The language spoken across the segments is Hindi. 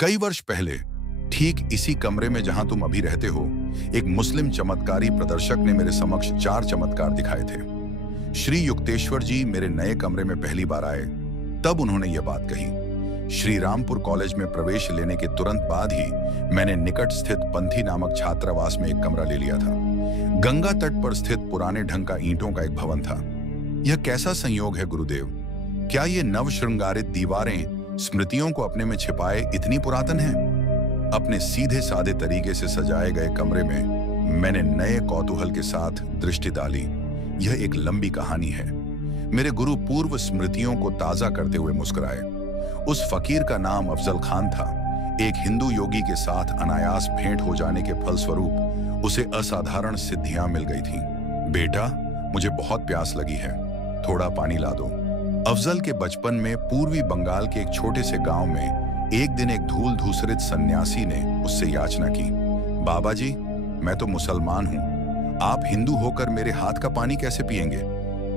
कई वर्ष पहले ठीक इसी कमरे में जहां तुम अभी रहते हो, एक मुस्लिम चमत्कारी प्रदर्शक ने मेरे समक्ष 4 चमत्कार दिखाए थे। श्री युक्तेश्वर जी मेरे नए कमरे में पहली बार आए, तब उन्होंने यह बात कही। श्री रामपुर कॉलेज में प्रवेश लेने के तुरंत बाद ही मैंने निकट स्थित पंथी नामक छात्रावास में एक कमरा ले लिया था। गंगा तट पर स्थित पुराने ढंग का ईंटों का एक भवन था। यह कैसा संयोग है गुरुदेव, क्या ये नव श्रृंगारित दीवारें स्मृतियों को अपने में छिपाए इतनी पुरातन हैं? अपने सीधे साधे तरीके से सजाए गए कमरे में मैंने नए कौतूहल के साथ दृष्टि डाली। यह एक लंबी कहानी है। मेरे गुरु पूर्व स्मृतियों को ताजा करते हुए मुस्कुराए। उस फकीर का नाम अफजल खान था। एक हिंदू योगी के साथ अनायास भेंट हो जाने के फलस्वरूप उसे असाधारण सिद्धियां मिल गई थीं। बेटा, मुझे बहुत प्यास लगी है, थोड़ा पानी ला दो। अफजल के बचपन में पूर्वी बंगाल के एक छोटे से गांव में एक दिन एक धूल धूसरित सन्यासी ने उससे याचना की, बाबा जी, मैं तो मुसलमान हूं, आप हिंदू होकर मेरे हाथ का पानी कैसे पिएंगे?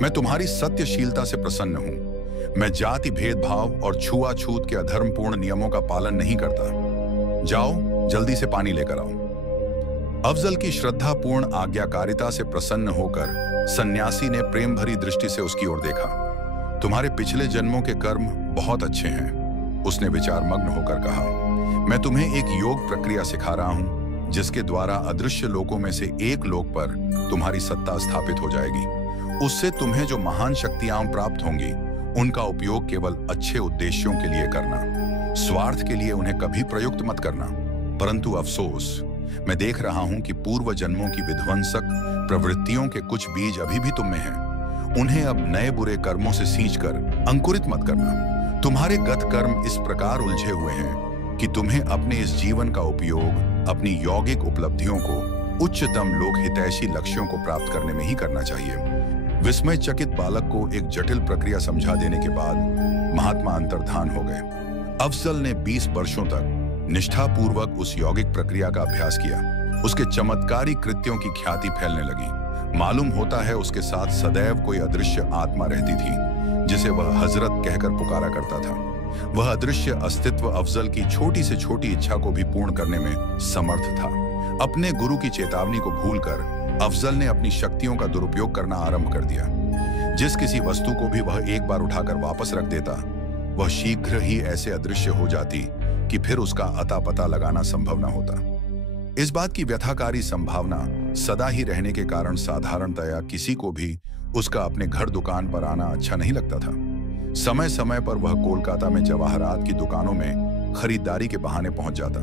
मैं तुम्हारी सत्यशीलता से प्रसन्न हूं। मैं जाति भेदभाव और छुआछूत के अधर्मपूर्ण नियमों का पालन नहीं करता। जाओ, जल्दी से पानी लेकर आओ। अफजल की श्रद्धापूर्ण आज्ञाकारिता से प्रसन्न होकर सन्यासी ने प्रेम भरी दृष्टि से उसकी ओर देखा। तुम्हारे पिछले जन्मों के कर्म बहुत अच्छे हैं, उसने विचार मग्न होकर कहा। मैं तुम्हें एक योग प्रक्रिया सिखा रहा हूं, जिसके द्वारा अदृश्य लोकों में से एक लोक पर तुम्हारी सत्ता स्थापित हो जाएगी। उससे तुम्हें जो महान शक्तियां प्राप्त होंगी, उनका उपयोग केवल अच्छे उद्देश्यों के लिए करना। स्वार्थ के लिए उन्हें कभी प्रयुक्त मत करना। परंतु अफसोस, मैं देख रहा हूं कि पूर्व जन्मों की विध्वंसक प्रवृत्तियों के कुछ बीज अभी भी तुम में हैं। उन्हें अब नए बुरे कर्मों से सींचकर अंकुरित मत करना। तुम्हारे गत कर्म इस प्रकार उलझे हुए हैं कि तुम्हें अपने इस जीवन का उपयोग अपनी यौगिक उपलब्धियों को उच्चतम लोक हितैषी लक्ष्यों को प्राप्त करने में ही करना चाहिए। विस्मयचकित बालक को एक जटिल प्रक्रिया समझा देने के बाद महात्मा अंतर्धान हो गए। अफजल ने 20 वर्षों तक निष्ठापूर्वक उस यौगिक प्रक्रिया का अभ्यास किया। उसके चमत्कारी कृत्यों की ख्याति फैलने लगी। मालूम होता है उसके साथ सदैव कोई अदृश्य आत्मा रहती थी, जिसे वह हजरत कहकर पुकारा करता था। वह अदृश्य अस्तित्व अफजल की छोटी से छोटी इच्छा को भी पूर्ण करने में समर्थ था। अपने गुरु की चेतावनी को भूलकर अफजल ने अपनी शक्तियों का दुरुपयोग करना आरंभ कर दिया। जिस किसी वस्तु को भी वह एक बार उठाकर वापस रख देता, वह शीघ्र ही ऐसे अदृश्य हो जाती कि फिर उसका अता पता लगाना संभव न होता। इस बात की व्यथाकारी संभावना सदा ही रहने के कारण साधारणतया किसी को भी उसका अपने घर दुकान पर आना अच्छा नहीं लगता था। समय समय पर वह कोलकाता में जवाहरात की दुकानों में खरीदारी के बहाने पहुंच जाता।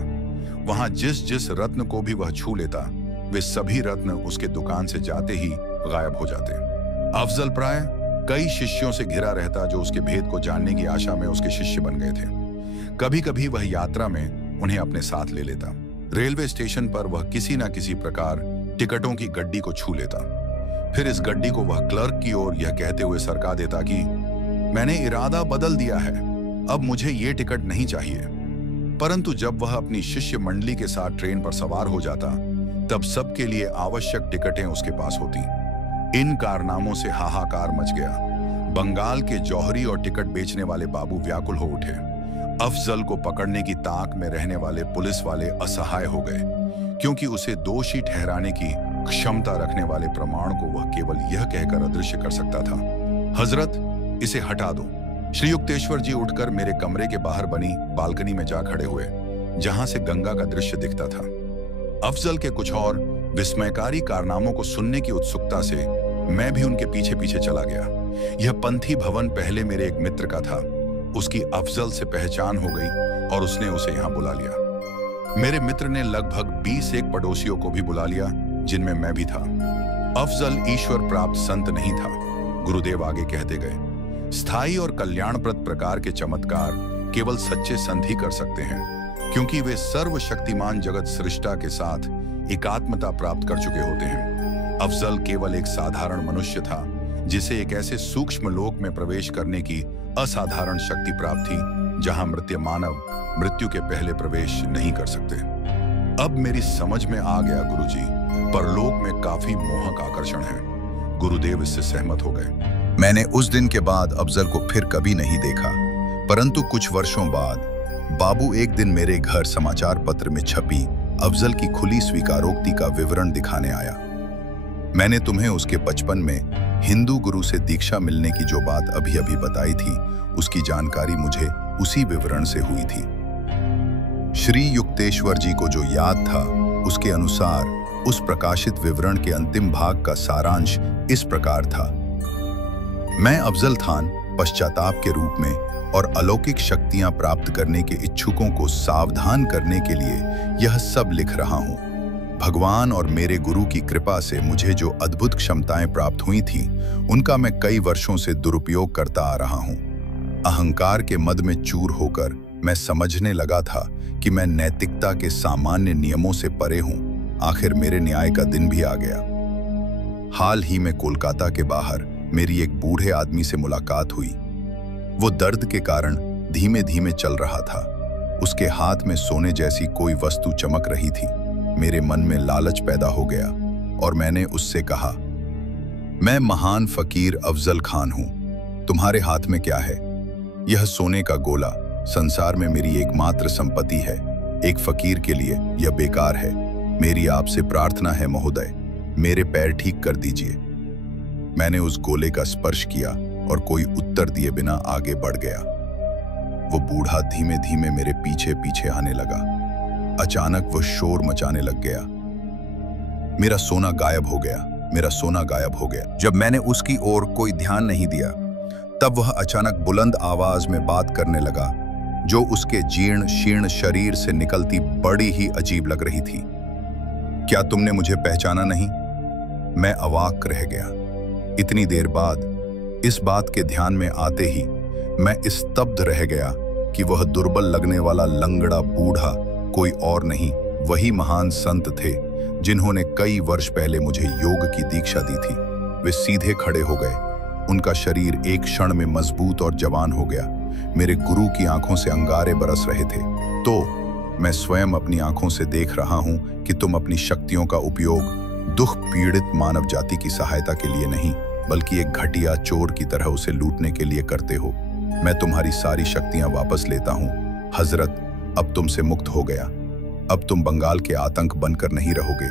वहां जिस जिस रत्न को भी वह छू लेता, वे सभी रत्न उसके दुकान से जाते ही गायब हो जाते। अफजल प्राय कई शिष्यों से घिरा रहता, जो उसके भेद को जानने की आशा में उसके शिष्य बन गए थे। कभी कभी वह यात्रा में उन्हें अपने साथ ले लेता। रेलवे स्टेशन पर वह किसी न किसी प्रकार टिकटों की गड्डी को छू लेता। फिर इस गड्डी को वह क्लर्क की ओर यह कहते हुए सरका देता कि मैंने इरादा बदल दिया है, अब मुझे ये टिकट नहीं चाहिए। परंतु जब वह अपनी शिष्य मंडली के साथ ट्रेन पर सवार हो जाता, तब सबके लिए आवश्यक टिकटें उसके पास होती। इन कारनामों से हाहाकार मच गया। बंगाल के जौहरी और टिकट बेचने वाले बाबू व्याकुल हो उठे। अफजल को पकड़ने की ताक में रहने वाले पुलिस वाले असहाय हो गए, क्योंकि उसे दोषी ठहराने की क्षमता रखने वाले प्रमाण को वह केवल यह कहकर अदृश्य कर सकता था, हजरत, इसे हटा दो। श्री युक्तेश्वर जी उठकर मेरे कमरे के बाहर बनी बालकनी में जा खड़े हुए, जहां से गंगा का दृश्य दिखता था। अफजल के कुछ और विस्मयकारी कारनामों को सुनने की उत्सुकता से मैं भी उनके पीछे पीछे चला गया। यह पंथी भवन पहले मेरे एक मित्र का था। उसकी अफजल से पहचान हो गई और उसने उसे यहां बुला लिया। मेरे मित्र ने लगभग 20 एक पड़ोसियों को भी बुला लिया, जिनमें मैं भी था। अफजल ईश्वर प्राप्त संत नहीं था, गुरुदेव आगे कहते गए। स्थायी और कल्याणप्रद प्रकार के चमत्कार केवल सच्चे संत ही कर सकते हैं, क्योंकि वे सर्वशक्तिमान जगत सृष्टा के साथ एकात्मता प्राप्त कर चुके होते हैं। अफजल केवल एक साधारण मनुष्य था, जिसे एक ऐसे सूक्ष्म लोक में प्रवेश करने की असाधारण शक्ति प्राप्त थी, जहां मृत्य मानव मृत्यु के पहले प्रवेश नहीं कर सकते। अब मेरी समझ में आ गया गुरुजी, परलोक में काफी मोहक आकर्षण है। गुरुदेव इससे सहमत हो गए। मैंने उस दिन के बाद अफजल को फिर कभी नहीं देखा, परंतु कुछ वर्षों बाद बाबू एक दिन मेरे घर समाचार पत्र में छपी अफजल की खुली स्वीकारोक्ति का विवरण दिखाने आया। मैंने तुम्हें उसके बचपन में हिंदू गुरु से दीक्षा मिलने की जो बात अभी अभी बताई थी, उसकी जानकारी मुझे उसी विवरण से हुई थी। श्री युक्तेश्वर जी को जो याद था, उसके अनुसार उस प्रकाशित विवरण के अंतिम भाग का सारांश इस प्रकार था। मैं अफजल खान पश्चाताप के रूप में और अलौकिक शक्तियां प्राप्त करने के इच्छुकों को सावधान करने के लिए यह सब लिख रहा हूं। भगवान और मेरे गुरु की कृपा से मुझे जो अद्भुत क्षमताएं प्राप्त हुई थी, उनका मैं कई वर्षों से दुरुपयोग करता आ रहा हूं। अहंकार के मद में चूर होकर मैं समझने लगा था कि मैं नैतिकता के सामान्य नियमों से परे हूं। आखिर मेरे न्याय का दिन भी आ गया। हाल ही में कोलकाता के बाहर मेरी एक बूढ़े आदमी से मुलाकात हुई। वो दर्द के कारण धीमे धीमे चल रहा था। उसके हाथ में सोने जैसी कोई वस्तु चमक रही थी। मेरे मन में लालच पैदा हो गया और मैंने उससे कहा, मैं महान फकीर अफजल खान हूं, तुम्हारे हाथ में क्या है? यह सोने का गोला संसार में मेरी एकमात्र संपत्ति है। एक फकीर के लिए यह बेकार है। मेरी आपसे प्रार्थना है महोदय, मेरे पैर ठीक कर दीजिए। मैंने उस गोले का स्पर्श किया और कोई उत्तर दिए बिना आगे बढ़ गया। वो बूढ़ा धीमे धीमे मेरे पीछे पीछे आने लगा। अचानक वो शोर मचाने लग गया, मेरा सोना गायब हो गया, मेरा सोना गायब हो गया। जब मैंने उसकी ओर कोई ध्यान नहीं दिया, तब वह अचानक बुलंद आवाज में बात करने लगा, जो उसके जीर्ण शीर्ण शरीर से निकलती बड़ी ही अजीब लग रही थी। क्या तुमने मुझे पहचाना नहीं? मैं अवाक रह गया। इतनी देर बाद इस बात के ध्यान में आते ही मैं स्तब्ध रह गया कि वह दुर्बल लगने वाला लंगड़ा बूढ़ा कोई और नहीं, वही महान संत थे जिन्होंने कई वर्ष पहले मुझे योग की दीक्षा दी थी। वे सीधे खड़े हो गए। उनका शरीर एक क्षण में मजबूत और जवान हो गया। मेरे गुरु की आंखों से अंगारे बरस रहे थे। तो मैं स्वयं अपनी आंखों से देख रहा हूं कि तुम अपनी शक्तियों का उपयोग दुख पीड़ित मानव जाति की सहायता के लिए नहीं, बल्कि एक घटिया चोर की तरह उसे लूटने के लिए करते हो। मैं तुम्हारी सारी शक्तियां वापस लेता हूं। हजरत, अब तुमसे मुक्त हो गया। अब तुम बंगाल के आतंक बनकर नहीं रहोगे।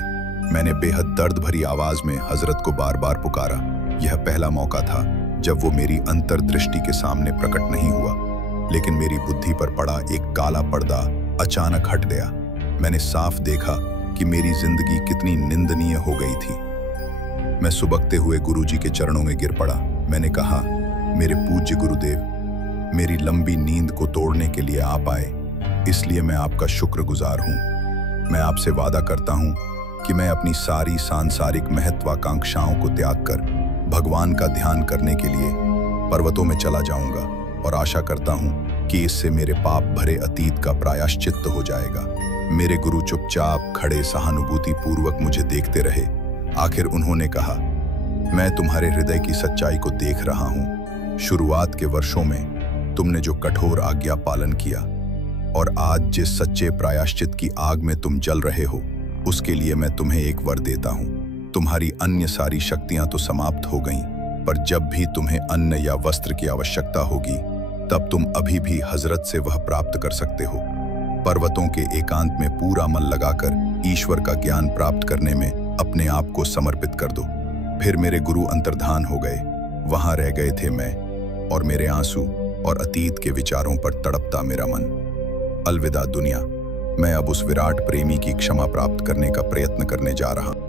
मैंने बेहद दर्द भरी आवाज में हजरत को बार बार पुकारा। यह पहला मौका था जब वो मेरी अंतर्दृष्टि के सामने प्रकट नहीं हुआ, लेकिन मेरी बुद्धि पर पड़ा एक काला पर्दा अचानक हट गया। मैंने साफ देखा कि मेरी जिंदगी कितनी निंदनीय हो गई थी। मैं सुबकते हुए गुरुजी के चरणों में गिर पड़ा। मैंने कहा, मेरे पूज्य गुरुदेव, मेरी लंबी नींद को तोड़ने के लिए आप आए, इसलिए मैं आपका शुक्रगुजार हूं। मैं आपसे वादा करता हूं कि मैं अपनी सारी सांसारिक महत्वाकांक्षाओं को त्याग कर भगवान का ध्यान करने के लिए पर्वतों में चला जाऊंगा और आशा करता हूं कि इससे मेरे पाप भरे अतीत का प्रायश्चित्त हो जाएगा। मेरे गुरु चुपचाप खड़े सहानुभूति पूर्वक मुझे देखते रहे। आखिर उन्होंने कहा, मैं तुम्हारे हृदय की सच्चाई को देख रहा हूं। शुरुआत के वर्षों में तुमने जो कठोर आज्ञा पालन किया और आज जिस सच्चे प्रायश्चित की आग में तुम जल रहे हो, उसके लिए मैं तुम्हें एक वर देता हूं। तुम्हारी अन्य सारी शक्तियां तो समाप्त हो गईं, पर जब भी तुम्हें अन्न या वस्त्र की आवश्यकता होगी, तब तुम अभी भी हजरत से वह प्राप्त कर सकते हो। पर्वतों के एकांत में पूरा मन लगाकर ईश्वर का ज्ञान प्राप्त करने में अपने आप को समर्पित कर दो। फिर मेरे गुरु अंतर्धान हो गए। वहां रह गए थे मैं और मेरे आंसू और अतीत के विचारों पर तड़पता मेरा मन। अलविदा दुनिया। मैं अब उस विराट प्रेमी की क्षमा प्राप्त करने का प्रयत्न करने जा रहा हूं।